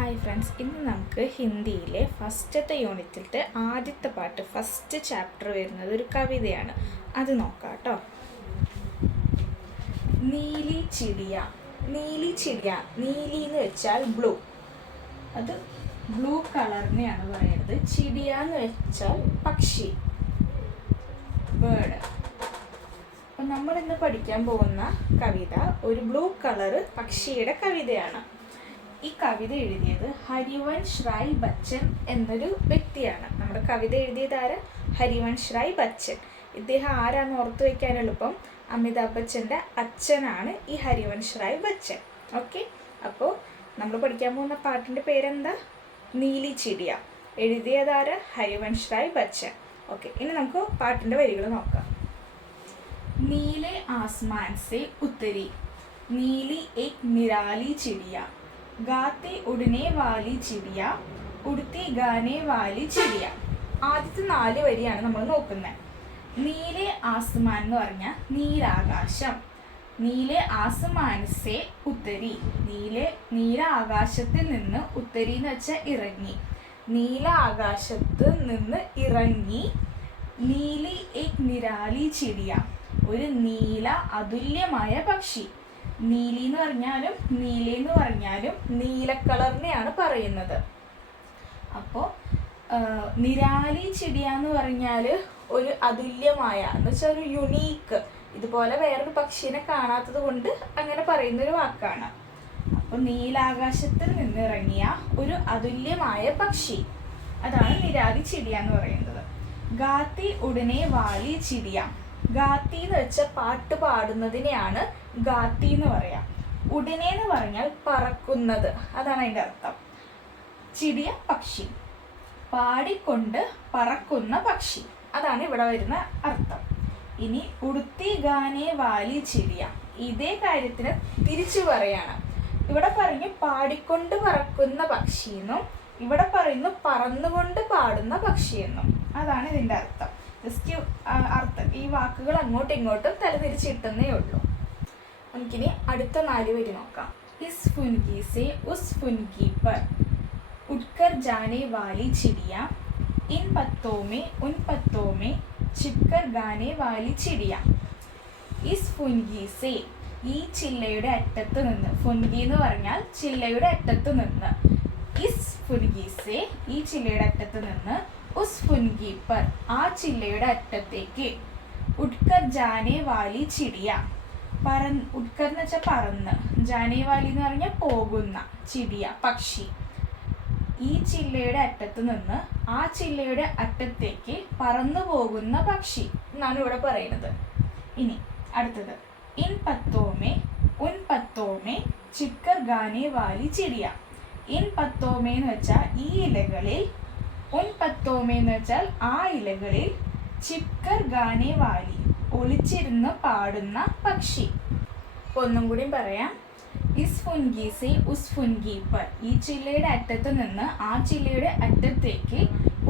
Hi friends, ഇന്ന് നമുക്ക് ഹിന്ദിയിലെ ഫസ്റ്റത്തെ യൂണിറ്റിലത്തെ ആദ്യത്തെ പാട്ട്, ഫസ്റ്റ് ചാപ്റ്റർ വരുന്നത് ഒരു കവിതയാണ്. അത് നോക്കാം കേട്ടോ. നീലി ചിടിയ. നീലി ചിടിയ, നീലി എന്ന് വെച്ചാൽ ബ്ലൂ, അത് ബ്ലൂ കളറിനെയാണ് പറയുന്നത്. ചിടിയ എന്ന് വെച്ചാൽ പക്ഷി, ബേർഡ്. അപ്പം നമ്മളിന്ന് പഠിക്കാൻ പോകുന്ന കവിത ഒരു ബ്ലൂ കളറ് പക്ഷിയുടെ കവിതയാണ്. ഈ കവിത എഴുതിയത് ഹരിവൻഷ് റായ് ബച്ചൻ എന്നൊരു വ്യക്തിയാണ്. നമ്മുടെ കവിത എഴുതിയത് ആര്? ഹരിവൻഷ് റായ് ബച്ചൻ. ഇദ്ദേഹം ആരാന്ന് ഓർത്തു വയ്ക്കാൻ എളുപ്പം, അമിതാഭ് ബച്ചൻ്റെ അച്ഛനാണ് ഈ ഹരിവൻഷ് റായ് ബച്ചൻ. ഓക്കെ, അപ്പോൾ നമ്മൾ പഠിക്കാൻ പോകുന്ന പാട്ടിൻ്റെ പേരെന്താ? നീലി ചിടിയ. എഴുതിയതാര്? ഹരിവൻഷ് റായ് ബച്ചൻ. ഓക്കെ, ഇനി നമുക്ക് പാട്ടിൻ്റെ വരികൾ നോക്കാം. നീലെ ആസ്മാൻ സെ ഉത്തരി, നീലി ഏക് നിരാലി ചിടിയ, ഗാത്തെ ഉടനെ വാലി ചിടിയ, ഉടുത്തി ഗാനെ വാലി ചിടിയ. ആദ്യത്തെ 4 വരിയാണ് നമ്മൾ നോക്കുന്നത്. നീലെ ആസ്മാൻ എന്ന് പറഞ്ഞാൽ നീലാകാശം. നീലെ ആസ്മാൻ സെ ഉത്തരി, നീല ആകാശത്തിൽ നിന്ന്, ഉത്തരി എന്ന് വെച്ചാൽ ഇറങ്ങി, നീല ആകാശത്ത് നിന്ന് ഇറങ്ങി. നീലി ഏക് നിരാലി ചിടിയ, ഒരു നീല അതുല്യമായ പക്ഷി. നീലി എന്ന് പറഞ്ഞാലും നീല എന്ന് പറഞ്ഞാലും നീല കളറിനെയാണ് പറയുന്നത്. അപ്പോൾ നിരാലി ചിടിയ എന്ന് പറഞ്ഞാൽ ഒരു അതുല്യമായ എന്ന് വെച്ചാൽ ഒരു യുണീക്ക്, ഇതുപോലെ വേറൊരു പക്ഷീനെ കാണാത്തത് കൊണ്ട് അങ്ങനെ പറയുന്നൊരു വാക്കാണ്. അപ്പോൾ നീലാകാശത്തിൽ നിന്ന് ഇറങ്ങിയ ഒരു അതുല്യമായ പക്ഷി, അതാണ് നിരാലി ചിടിയ എന്ന് പറയുന്നത്. ഗാത്തി ഉടനെ വാലി ചിടിയ. ഗാത്തി എന്ന് വെച്ചാൽ പാട്ട് പാടുന്നതിനെയാണ് ഗാത്തി എന്ന് പറയാം. ഉടനെ എന്ന് പറഞ്ഞാൽ പറക്കുന്നത്, അതാണ് അതിൻ്റെ അർത്ഥം. ചിടിയ പക്ഷി, പാടിക്കൊണ്ട് പറക്കുന്ന പക്ഷി, അതാണ് ഇവിടെ വരുന്ന അർത്ഥം. ഇനി ഉടുത്തി ഗാനെ വാലി ചിടിയ, ഇതേ കാര്യത്തിന് തിരിച്ചു പറയാണ്. ഇവിടെ പറഞ്ഞു പാടിക്കൊണ്ട് പറക്കുന്ന പക്ഷിയെന്നും, ഇവിടെ പറയുന്നു പറന്നുകൊണ്ട് പാടുന്ന പക്ഷിയെന്നും. അതാണ് ഇതിൻ്റെ അർത്ഥം. ജസ്റ്റ് അർത്ഥം, ഈ വാക്കുകൾ അങ്ങോട്ടും ഇങ്ങോട്ടും തലതിരിച്ചിട്ടുന്നേ ഉള്ളൂ. നമുക്കിനി അടുത്ത 4 വരി നോക്കാം. ഇസ് ഫുൻകി സെ ഉസ് ഫുൻകി പർ, ഉട്കർ ജാനെ വാലി ചിടിയ, ഇൻ പത്തോ മേ ഉൻ പത്തോ മേ ചിപ്കർ ഗാനെ വാലി ചിടിയ. ഇസ് ഫുൻകി സെ, ഈ ചില്ലയുടെ അറ്റത്ത് നിന്ന്, ഫുൻകി എന്ന് പറഞ്ഞാൽ ചില്ലയുടെ അറ്റത്ത് നിന്ന്. ഇസ് ഫുൻകി സെ, ഈ ചില്ലയുടെ അറ്റത്ത് നിന്ന്, ഉസ് ഫുൻകി പർ, ആ ചില്ലയുടെ അറ്റത്തേക്ക്, ഉട്കർ ജാനെ വാലി ചിടിയ, ഉട്കർ എന്ന് വെച്ചാൽ പറന്ന്, ജാനെ വാലി എന്ന് പറഞ്ഞാൽ പോകുന്ന, ചിടിയ പക്ഷി. ഈ ചില്ലയുടെ അറ്റത്ത് നിന്ന് ആ ചില്ലയുടെ അറ്റത്തേക്ക് പറന്നു പോകുന്ന പക്ഷി എന്നാണ് ഇവിടെ പറയുന്നത്. ഇനി അടുത്തത്, ഇൻ പത്തോമേ ഉൻ പത്തോമേ ചിപ്കർ ഗാനെ വാലി ചിടിയ. ഇൻ പത്തോമേ എന്ന് വെച്ചാൽ ഈ ഇലകളിൽ, ഉൻ പത്തോമേ എന്ന് വെച്ചാൽ ആ ഇലകളിൽ, ചിപ്കർ ഗാനെ വാലി, ഒളിച്ചിരുന്ന് പാടുന്ന പക്ഷി. ഒന്നും കൂടി പറയാം. ഇസ് ഫുൻകി സെ ഉസ് ഫുൻകി പർ, ഈ ചില്ലയുടെ അറ്റത്ത് നിന്ന് ആ ചില്ലയുടെ അറ്റത്തേക്ക്,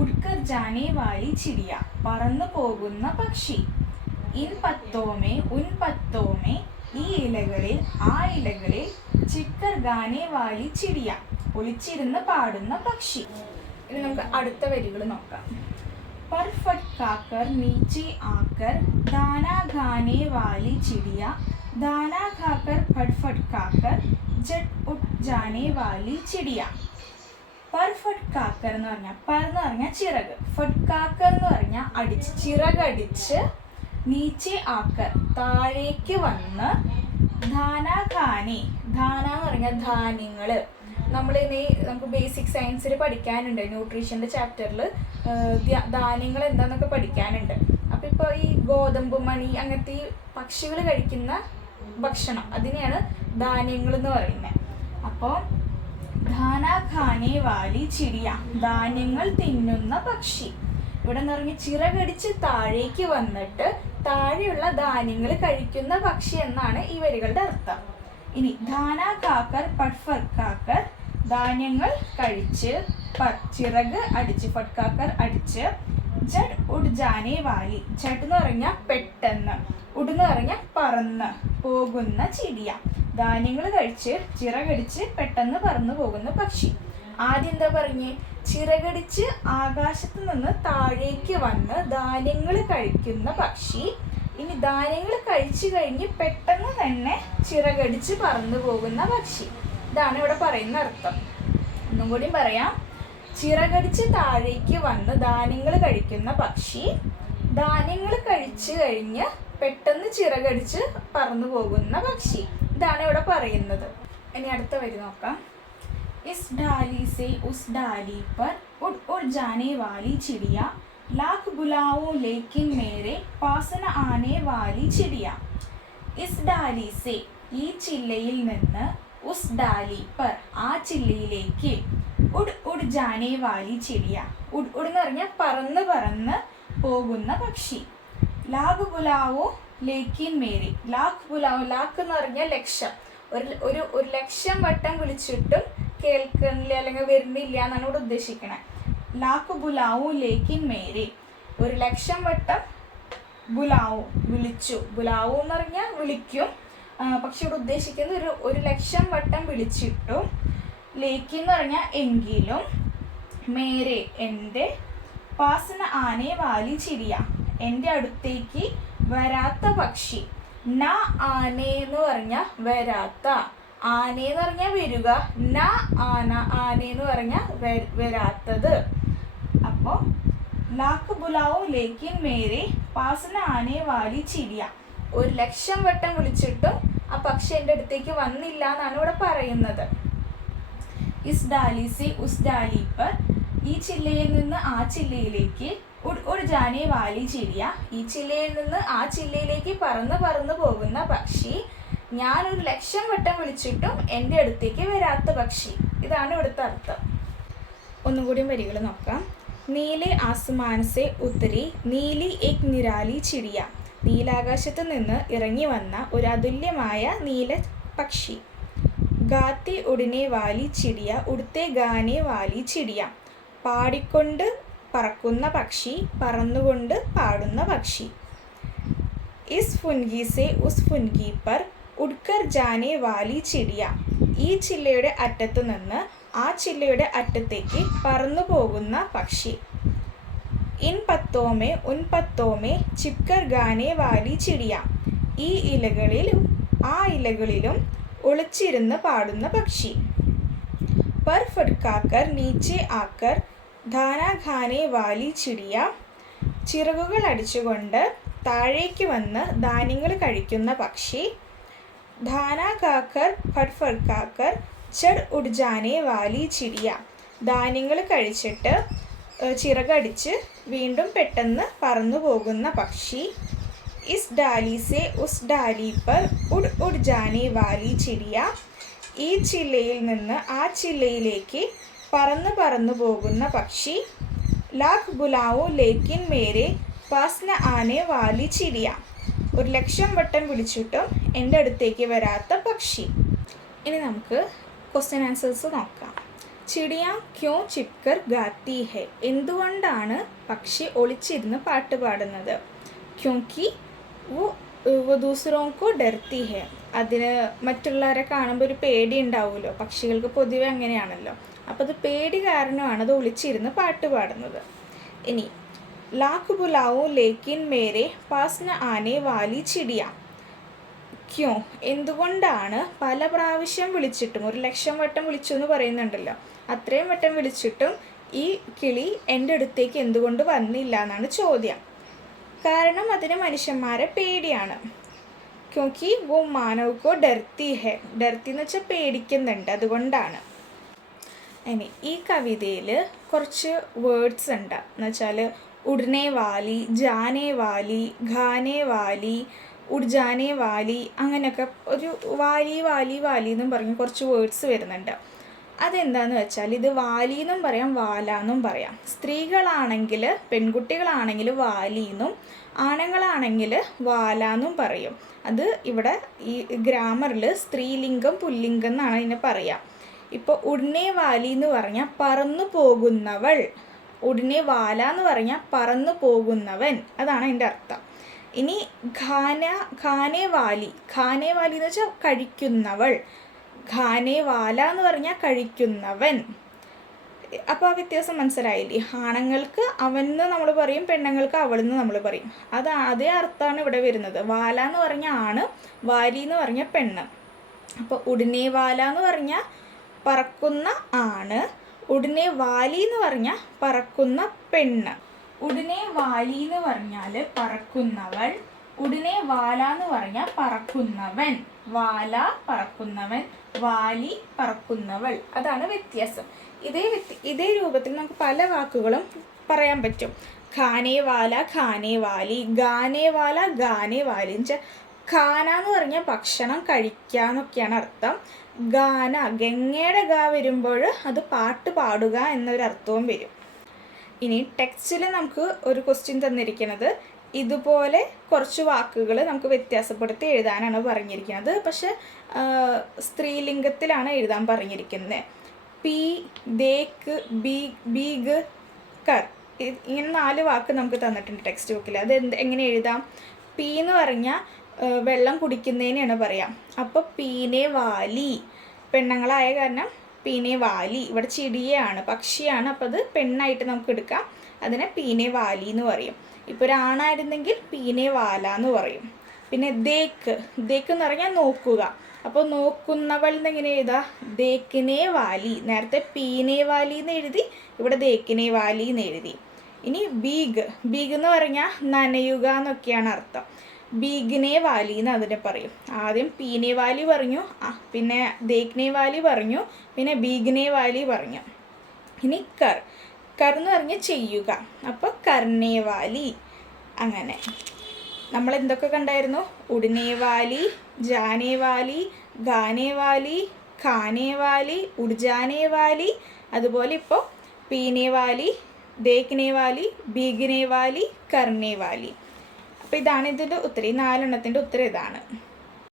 ഉട്കർ ജാനെ വാലി ചിടിയ, പറന്നു പോകുന്ന പക്ഷി. ഇൻ പത്തോമേ ഉൻ പത്തോമേ, ഈ ഇലകളിൽ ആ ഇലകളിൽ, ചിപ്കർ ഗാനെ വാലി ചിടിയ, ഒളിച്ചിരുന്ന് പാടുന്ന പക്ഷി. ഇനി നമുക്ക് അടുത്ത വരികൾ നോക്കാം. पर फटकाकर नीचे आकर दाना खाने वाली चिड़िया, दाना खाकर फटफटकाकर जट उठ जाने वाली चिड़िया. पर फटकाकर എന്ന് പറഞ്ഞാൽ, पर എന്ന് പറഞ്ഞാൽ ചിറക്, ഫട്കാക്കർ എന്ന് പറഞ്ഞാൽ അടിച്ച്, ചിറകടിച്ച്, നീച്ചെ ആക്കർ താഴേക്ക് വന്ന്, ധാന ഖാനെ, ധാന എന്ന് പറഞ്ഞാൽ ധാന്യങ്ങൾ. നമുക്ക് ബേസിക് സയൻസിൽ പഠിക്കാനുണ്ട്, ന്യൂട്രീഷൻ്റെ ചാപ്റ്ററിൽ ധാന്യങ്ങൾ എന്താണെന്നൊക്കെ പഠിക്കാനുണ്ട്. അപ്പോൾ ഇപ്പോൾ ഈ ഗോതമ്പ് മണി അങ്ങനത്തെ ഈ പക്ഷികൾ കഴിക്കുന്ന ഭക്ഷണം, അതിനെയാണ് ധാന്യങ്ങൾ എന്ന് പറയുന്നത്. അപ്പോൾ ധാന ഖാനെ വാലി ചിടിയ, ധാന്യങ്ങൾ തിന്നുന്ന പക്ഷി. ഇവിടെ എന്ന് പറഞ്ഞാൽ ചിറകടിച്ച് താഴേക്ക് വന്നിട്ട് താഴെയുള്ള ധാന്യങ്ങൾ കഴിക്കുന്ന പക്ഷി എന്നാണ് ഈ വരികളുടെ അർത്ഥം. ഇനി ധാന കാക്കർ പട്ഫർ കാക്കർ, ധാന്യങ്ങൾ കഴിച്ച്, ചിറക് അടിച്ച്, ഫട്കാക്കർ അടിച്ച്, ജഡ് ഉഡ് ജാനെ വാലി, ജഡ് എന്ന് പറഞ്ഞാൽ പെട്ടെന്ന്, ഉഡ് എന്ന് പറഞ്ഞാൽ പറന്ന് പോകുന്ന ചിടിയ, ധാന്യങ്ങൾ കഴിച്ച് ചിറകടിച്ച് പെട്ടെന്ന് പറന്നു പോകുന്ന പക്ഷി. ആദ്യം എന്താ പറഞ്ഞേ? ചിറകടിച്ച് ആകാശത്ത് നിന്ന് താഴേക്ക് വന്ന് ധാന്യങ്ങൾ കഴിക്കുന്ന പക്ഷി. ഇനി ധാന്യങ്ങൾ കഴിച്ചു കഴിഞ്ഞ് പെട്ടെന്ന് തന്നെ ചിറകടിച്ച് പറന്നു പോകുന്ന പക്ഷി. ഇതാണ് ഇവിടെ പറയുന്ന അർത്ഥം. ഒന്നും കൂടി പറയാം. ചിറകടിച്ച് താഴേക്ക് വന്ന് ധാന്യങ്ങൾ കഴിക്കുന്ന പക്ഷി, ധാന്യങ്ങൾ കഴിച്ചു കഴിഞ്ഞ് പെട്ടെന്ന് ചിറകടിച്ച് പറന്നു പോകുന്ന പക്ഷി. ഇതാണ് ഇവിടെ പറയുന്നത്. ഇനി അടുത്ത വരി നോക്കാം. इस डाली से उस डाली पर उड़ उड़ जाने वाली चिड़िया, लाख बुलाओ लेकिन मेरे पास न आने वाली चिड़िया. इस डाली से ഈ ചില്ലയിൽ നിന്ന്, ഉസ് ഡാലി പർ ആ ചില്ലയിലേക്ക്, ഉഡ് ഉഡ് ജാനേ വാലി ചിടിയ ഉഡ് ഉഡ് എന്ന് പറഞ്ഞാൽ പറന്ന് പറന്ന് പോകുന്ന പക്ഷി. ലാഖ് ബുലാവോ ലേക്കിൻ മേരി, ലാഖ് ബുലാവോ, ലാഖ് എന്ന് പറഞ്ഞാൽ ലക്ഷം, ഒരു ലക്ഷം വട്ടം വിളിച്ചിട്ടും കേൾക്കുന്നില്ല അല്ലെങ്കിൽ വരുന്നില്ല എന്നാണ് ഇവിടെ ഉദ്ദേശിക്കണേ. ലാഖ് ബുലാവോ ലേക്കിൻ മേരി, ഒരു ലക്ഷം വട്ടം ബുലാവോ വിളിച്ചു. ബുലാവോ എന്ന് പറഞ്ഞാൽ വിളിക്കും, പക്ഷെ ഇവിടെ ഉദ്ദേശിക്കുന്നത് ഒരു ലക്ഷം വട്ടം വിളിച്ചിട്ടും, ലേക്ക് എന്ന് പറഞ്ഞാൽ എങ്കിലും, മേരെ എൻ്റെ, പാസന ആനെ വാലി ചിരിയ എൻ്റെ അടുത്തേക്ക് വരാത്ത പക്ഷി. ന ആനെ എന്ന് പറഞ്ഞാൽ വരാത്ത, ആനെ എന്ന് പറഞ്ഞാൽ വരിക, ന ആന ആനെ എന്ന് പറഞ്ഞാൽ വരാത്തത്. അപ്പോൾ ലാഖ് ബുലാവോ ലേക്കിൻ മേരെ പാസന ആനെ വാലി ചിരിയ, ഒരു ലക്ഷം വട്ടം വിളിച്ചിട്ടും ആ പക്ഷി എൻ്റെ അടുത്തേക്ക് വന്നില്ല എന്നാണ് ഇവിടെ പറയുന്നത്. ഇസ് ഡാലി സി ഉസ് ഡാലി പർ, ഈ ചില്ലയിൽ നിന്ന് ആ ചില്ലയിലേക്ക്, ഉഡ് ഉഡ് ജാനേ വാലി ചിരിയ, ഈ ചില്ലയിൽ നിന്ന് ആ ചില്ലയിലേക്ക് പറന്ന് പറന്ന് പോകുന്ന പക്ഷി, ഞാനൊരു ലക്ഷം വട്ടം വിളിച്ചിട്ടും എൻ്റെ അടുത്തേക്ക് വരാത്ത പക്ഷി. ഇതാണ് ഇവിടുത്തെ അർത്ഥം. ഒന്നും കൂടി വരികൾ നോക്കാം. നീലെ ആസ്മാൻ സെ ഉത്തരി നീലി ഏക് നിരാലി ചിടിയ, നീലാകാശത്ത് നിന്ന് ഇറങ്ങി വന്ന ഒരു അതുല്യമായ നീല പക്ഷി. ഗാത്തി ഉടനെ വാലി ചിടിയ ഉടുത്തെ ഗാനെ വാലി ചിടിയ, പാടിക്കൊണ്ട് പറക്കുന്ന പക്ഷി, പറന്നുകൊണ്ട് പാടുന്ന പക്ഷി. ഇസ് ഫുൻഗി സെ ഉസ് ഫുൻഗി പർ ഉഡ്കർ ജാനെ വാലി ചിടിയ, ഈ ചില്ലയുടെ അറ്റത്ത് നിന്ന് ആ ചില്ലയുടെ അറ്റത്തേക്ക് പറന്നു പോകുന്ന പക്ഷി. ഇൻ പത്തോമേ ഉൻ പത്തോമേ ചിപ്കർ ഗാനെ വാലി ചിടിയ, ഈ ഇലകളിലും ആ ഇലകളിലും ഒളിച്ചിരുന്ന് പാടുന്ന പക്ഷി. पर फड़काकर नीचे आकर ധാന ഖാനെ വാലി ചിടിയ, ചിറകുകൾ അടിച്ചുകൊണ്ട് താഴേക്ക് വന്ന് ധാന്യങ്ങൾ കഴിക്കുന്ന പക്ഷി. ധാന ഖാക്കർ ഫട് ഫട്കാക്കർ ചട് ഉഡ്ജാനെ വാലി ചിടിയ, ധാന്യങ്ങൾ കഴിച്ചിട്ട് ചിറകടിച്ച് വീണ്ടും പെട്ടെന്ന് പറന്നു പോകുന്ന പക്ഷി. ഇസ് ഡാലി സെ ഉസ് ഡാലി പർ ഉഡ് ഉഡ് ജാനെ വാലി ചിടിയ, ഈ ചില്ലയിൽ നിന്ന് ആ ചില്ലയിലേക്ക് പറന്ന് പറന്നു പോകുന്ന പക്ഷി. ലാഖ് ബുലാവോ ലേക്കിൻ മേരെ പാസ് ന ആനെ വാലി ചിടിയ, ഒരു ലക്ഷം വട്ടം വിളിച്ചിട്ടും എൻ്റെ അടുത്തേക്ക് വരാത്ത പക്ഷി. ഇനി നമുക്ക് ക്വസ്റ്റ്യൻ ആൻസേഴ്സ് നോക്കാം. ചിടിയ ക്യോ ചിപ്കർ ഗാത്തി ഹെ, എന്തുകൊണ്ടാണ് പക്ഷി ഒളിച്ചിരുന്ന് പാട്ട് പാടുന്നത്? ക്യോങ്കി वो दूसरों को डरती है, അതിന് മറ്റുള്ളവരെ കാണുമ്പോൾ ഒരു പേടി ഉണ്ടാവുമല്ലോ, പക്ഷികൾക്ക് പൊതുവെ അങ്ങനെയാണല്ലോ. അപ്പോൾ അത് പേടി കാരണമാണ് അത് ഒളിച്ചിരുന്ന് പാട്ട് പാടുന്നത്. ഇനി ലാഖ് ബുലാവോ ലേക്കിൻ മേരെ പാസ് ന ആനെ വാലി ചിടിയ, ക്യോ എന്തുകൊണ്ടാണ് പല പ്രാവശ്യം വിളിച്ചിട്ടും, ഒരു ലക്ഷം വട്ടം വിളിച്ചു എന്ന് പറയുന്നുണ്ടല്ലോ, അത്രയും വട്ടം വിളിച്ചിട്ടും ഈ കിളി എൻ്റെ അടുത്തേക്ക് എന്തുകൊണ്ട് വന്നില്ല എന്നാണ് ചോദ്യം. കാരണം അതിന് മനുഷ്യന്മാരെ പേടിയാണ്. ക്യോങ്കി വോ മാനവ് കോ ഡർത്തി ഹെ, ഡർത്തി എന്ന് വെച്ചാൽ പേടിക്കുന്നുണ്ട്, അതുകൊണ്ടാണ്. ഇനി ഈ കവിതയിൽ കുറച്ച് വേർഡ്സ് ഉണ്ട്, എന്ന് വെച്ചാൽ ഉടനെ വാലി, ജാനെ വാലി, ഖാനെ വാലി, ഉഡ്ജാനെ വാലി, അങ്ങനെയൊക്കെ ഒരു വാലി വാലി വാലി എന്നും പറഞ്ഞ് കുറച്ച് വേർഡ്സ് വരുന്നുണ്ട്. അതെന്താണെന്ന് വെച്ചാൽ ഇത് വാലി എന്നും പറയാം, വാല എന്നും പറയാം. സ്ത്രീകളാണെങ്കിൽ, പെൺകുട്ടികളാണെങ്കിൽ വാലിന്നും, ആണുങ്ങളാണെങ്കിൽ വാല എന്നും പറയും. അത് ഇവിടെ ഈ ഗ്രാമറിൽ സ്ത്രീലിംഗം പുല്ലിംഗം എന്നാണ് അതിനെ പറയാം. ഇപ്പോൾ ഉടനെ വാലി എന്ന് പറഞ്ഞാൽ പറന്നു പോകുന്നവൾ, ഉടനെ വാല എന്ന് പറഞ്ഞാൽ പറന്നു പോകുന്നവൻ, അതാണ് അതിൻ്റെ അർത്ഥം. ഇനി ഖാനെ വാലി, ഖാനെ വാലി എന്ന് വെച്ചാൽ കഴിക്കുന്നവൾ, ഖാനെ വാല എന്ന് പറഞ്ഞാൽ കഴിക്കുന്നവൻ. അപ്പോൾ ആ വ്യത്യാസം മനസ്സിലായില്ലേ? ആണുങ്ങൾക്ക് അവനെന്ന് നമ്മൾ പറയും, പെണ്ണുങ്ങൾക്ക് അവളെന്ന് നമ്മൾ പറയും. അതേ അർത്ഥമാണ് ഇവിടെ വരുന്നത്. വാല എന്ന് പറഞ്ഞാൽ ആണ്, വാലി എന്ന് പറഞ്ഞാൽ പെണ്ണ്. അപ്പോൾ ഉടനെ വാല എന്ന് പറഞ്ഞാൽ പറക്കുന്ന ആണ്, ഉടനെ വാലി എന്ന് പറഞ്ഞാൽ പറക്കുന്ന പെണ്ണ്. ഉടനെ വാലി എന്ന് പറഞ്ഞാൽ പറക്കുന്നവൾ, ഉടനെ വാല എന്ന് പറഞ്ഞാൽ പറക്കുന്നവൻ. വാല പറക്കുന്നവൻ, വാലി പറക്കുന്നവൾ. അതാണ് വ്യത്യാസം. ഇതേ രൂപത്തിൽ നമുക്ക് പല വാക്കുകളും പറയാൻ പറ്റും. ഖാനേ വാല, ഖാനേ വാലി, ഗാനേ വാല, ഗാനേ വാലി. ഖാന എന്ന് പറഞ്ഞാൽ ഭക്ഷണം, കഴിക്കാന്നൊക്കെയാണ് അർത്ഥം. ഗാന, ഗംഗയുടെ ഗാ വരുമ്പോൾ അത് പാട്ട് പാടുക എന്നൊരർത്ഥവും വരും. ഇനി ടെക്സ്റ്റിൽ നമുക്ക് ഒരു ക്വസ്റ്റ്യൻ തന്നിരിക്കുന്നത് ഇതുപോലെ കുറച്ച് വാക്കുകൾ നമുക്ക് വ്യത്യാസപ്പെടുത്തി എഴുതാനാണ് പറഞ്ഞിരിക്കുന്നത്. പക്ഷെ സ്ത്രീലിംഗത്തിലാണ് എഴുതാൻ പറഞ്ഞിരിക്കുന്നത്. പി, ദേക്ക്, ബീഗ്, കർ, ഇങ്ങനെ 4 വാക്ക് നമുക്ക് തന്നിട്ടുണ്ട് ടെക്സ്റ്റ് ബുക്കിൽ. അത് എങ്ങനെ എഴുതാം? പി എന്ന് പറഞ്ഞാൽ വെള്ളം കുടിക്കുന്നതിനാണ് പറയാം. അപ്പോൾ പീനെ വാലി, പെണ്ണുങ്ങളായ കാരണം പീനെ വാലി. ഇവിടെ ചിടിയാണ്, പക്ഷിയാണ്, അപ്പോൾ അത് പെണ്ണായിട്ട് നമുക്ക് എടുക്കാം. അതിനെ പീനെ വാലി എന്ന് പറയും. ഇപ്പോൾ ഒരാണായിരുന്നെങ്കിൽ പീനെ വാല എന്ന് പറയും. പിന്നെ ദേക്ക്, ദേക്ക് എന്ന് പറഞ്ഞാൽ നോക്കുക. അപ്പോൾ നോക്കുന്നവൾ എന്നെങ്ങനെ എഴുതാ? ദേക്കിനെ വാലി. നേരത്തെ പീനെ വാലി എന്ന് എഴുതി, ഇവിടെ ദേക്കിനെ വാലി എന്ന് എഴുതി. ഇനി ബീഗ്, ബീഗ് എന്ന് പറഞ്ഞാൽ നനയുക എന്നൊക്കെയാണ് അർത്ഥം. ബീഗിനെ വാലി എന്ന് അതിനെ പറയും. ആദ്യം പീനെ വാലി പറഞ്ഞു, പിന്നെ ദേക്കിനെ വാലി പറഞ്ഞു, പിന്നെ ബീഗിനെ വാലി പറഞ്ഞു. ഇനി കർ, കർ എന്ന് പറഞ്ഞാൽ ചെയ്യുക. അപ്പോൾ കർണേ വാലി. അങ്ങനെ നമ്മൾ എന്തൊക്കെ കണ്ടായിരുന്നു? ഉടനെ വാലി, ജാനേ വാലി, ഗാനേ വാലി, ഖാനേ വാലി, ഉഡ്ജാനേ വാലി. അതുപോലെ ഇപ്പോൾ പീനെ വാലി, ദേക്കിനെ വാലി, ബീഗിനെ വാലി, കർണേ വാലി. അപ്പോൾ ഇതാണ് ഇതിൻ്റെ ഉത്തരം. ഈ 4 എണ്ണത്തിൻ്റെ ഉത്തരം ഇതാണ്.